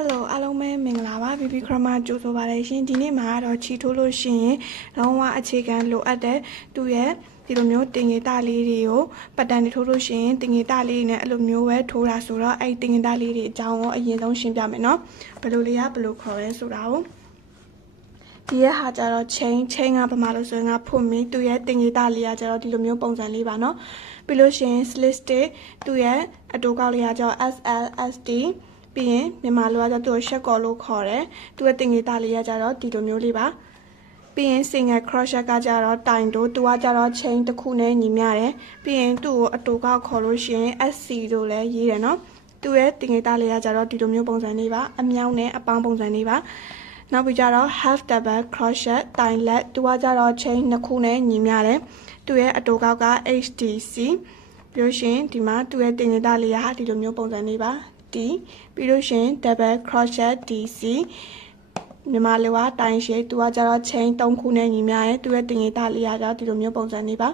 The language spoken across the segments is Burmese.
Hello အားလုံးပဲမင်္ဂလာပါ BB Croma ကြိုဆိုပါရရှင်ဒီနေ့မှာတော့ချီထိုးလို့ရှိရင်လုံးဝအခြေခံလိုအပ်တဲ့သူရဲ့ဒီလိုမျိုးတင်ငေတလေးတွေကိုပတ်တန်တွေထိုးလို့ရှိရင်တင်ငေတလေးနဲ့အဲ့လိုမျိုးပဲထိုးတာဆိုတော့အဲ့တင်ငေတလေးတွေအကြောင်းကိုအရင်ဆုံးရှင်းပြမယ်နော်ဘယ်လိုလေးကဘယ်လိုခေါ်ရဲဆိုတာကိုဒီရဲ့ဟာကြတော့ chain ကဘာမှလို့ဆိုရင်ကဖွင့်ပြီးသူရဲ့တင်ငေတလေးကကြတော့ဒီလိုမျိုးပုံစံလေးပါနော်ပြီးလို့ရှိရင် slit stitch သူရဲ့အတိုးကောက်လေးကကြတော့ SLSDပြီးရင်မြန်မာလိုကကြတော့ရှက်ကော်လို့ခေါ်တယ်သူရဲ့တင်ငေတလေးကကြတော့ဒီလိုမျိုးလေးပါပြီးရင် single crochet ကကြတော့တိုင်တို့သူကကြတော့ chain တစ်ခုနဲ့ညီမျှတယ်ပြီးရင်သူ့ကိုအတိုးကောက်ခေါ်လို့ရှိရင် SC လို့လည်းရေးတယ်နော်သူရဲ့တင်ငေတလေးကကြတော့ဒီလိုမျိုးပုံစံလေးပါအမြောင်းနဲ့အပေါင်းပုံစံလေးပါနောက်ပြီးကြတော့ half double crochet တိုင်လက်သူကကြတော့ chain နှစ်ခုနဲ့ညီမျှတယ်သူရဲ့အတိုးကောက်က HDC ပြီးလို့ရှိရင်ဒီမှာသူရဲ့တင်ငေတလေးကဒီလိုမျိုးပုံစံလေးပါD ပြီးလို့ရှိရင် double crochet DC မြန်မာလိုကတိုင်ရှည်သူကကြတော့ chain 3ခုနဲ့ညီမျှတယ်သူရဲ့တင်ငေတလေးကကြတော့ဒီလိုမျိုးပုံစံလေးပါ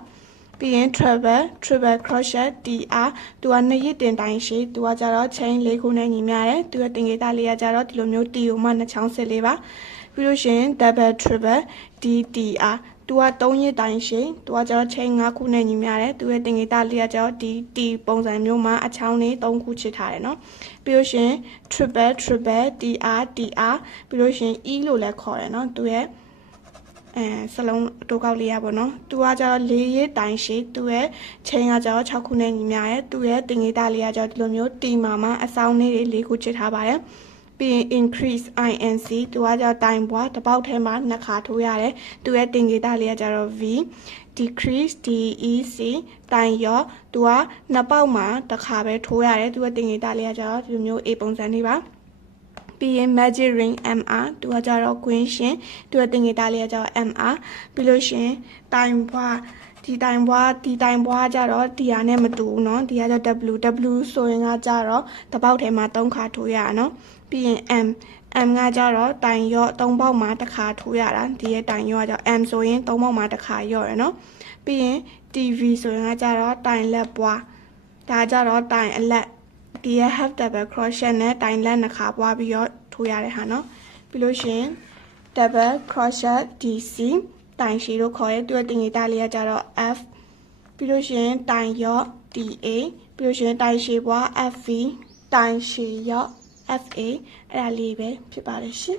ပြီးရင် triple crochet DR သူက2ရစ်တင်တိုင်ရှည်သူကကြတော့ chain 4ခုနဲ့ညီမျှတယ်သူရဲ့တင်ငေတလေးကကြတော့ဒီလိုမျိုး T ကိုမှ2ချောင်းစစ်လေးပါပြီးလို့ရှိရင် double triple DTRသူက3ရစ်တိုင်ရှည်သူကကျတော့ chain 5ခုနဲ့ညီမျှတယ်သူရဲ့တင်ငေတလေးကကျတော့ဒီ T ပုံစံမျိုးမှာအချောင်းလေး3ခုချစ်ထားတယ်နော်ပြီးလို့ရှိရင် triple TR ပြီးလို့ရှိရင် E လို့လည်းခေါ်တယ်နော်သူရဲ့စလုံးအတိုးကောက်လေးရပါတော့သူကကျတော့4ရစ်တိုင်ရှည်သူရဲ့ chain ကကျတော့6ခုနဲ့ညီမျှတယ်သူရဲ့တင်ငေတလေးကကျတော့ဒီလိုမျိုး T မှာအဆောင်လေးတွေ4ခုချစ်ထားပါတယ်ပြီးရင် increase INC သူကကြတော့တိုင်ပွားတစ်ပေါက်ထဲမှာ2ခါထိုးရတယ်သူရဲ့တင်ငေတလေးကကြတော့ V decrease DEC တိုင်ရောသူက2ပေါက်မှာတစ်ခါပဲထိုးရတယ်သူရဲ့တင်ငေတလေးကကြတော့ဒီလိုမျိုး A ပုံစံလေးပါပြီးရင် magic ring MR သူကကြတော့ queen ရှင်သူရဲ့တင်ငေတလေးကကြတော့ MR ပြီးလို့ရှင်တိုင်ပွားဒီတိုင်ပွားကြတော့ဒီဟာနဲ့မတူဘူးเนาะဒီကကြတော့ W ဆိုရင်ကကြတော့တစ်ပေါက်ထဲမှာ3ခါထိုးရတာเนาะပြီးရင် M ကကြတော့တိုင်ရော့3ပေါက်မှာတစ်ခါထိုးရတာဒီရဲ့တိုင်ရော့ကကြ M ဆိုရင်3ပေါက်မှာတစ်ခါရော့ရယ်เนาะပြီးရင် TV ဆိုရင်ကကြတော့တိုင်လက်ပွားဒါကြတော့တိုင်အလက်ဒီရဲ့ half double crochet နဲ့တိုင်လက်2ခါပွားပြီးတော့ထိုးရတဲ့ဟာเนาะပြီးလို့ရှိရင် double crochet DC တိုင်ရှည်လို့ခေါ်ရဲသူရဲ့တင်ငေတလေးကကြတော့ F ပြီးလို့ရှိရင်တိုင်ရော့ TA ပြီးလို့ရှိရင်တိုင်ရှည်ပွား FV တိုင်ရှည်ရော့FA အဲ့ဒါလေးပဲဖြစ်ပါတယ်ရှင်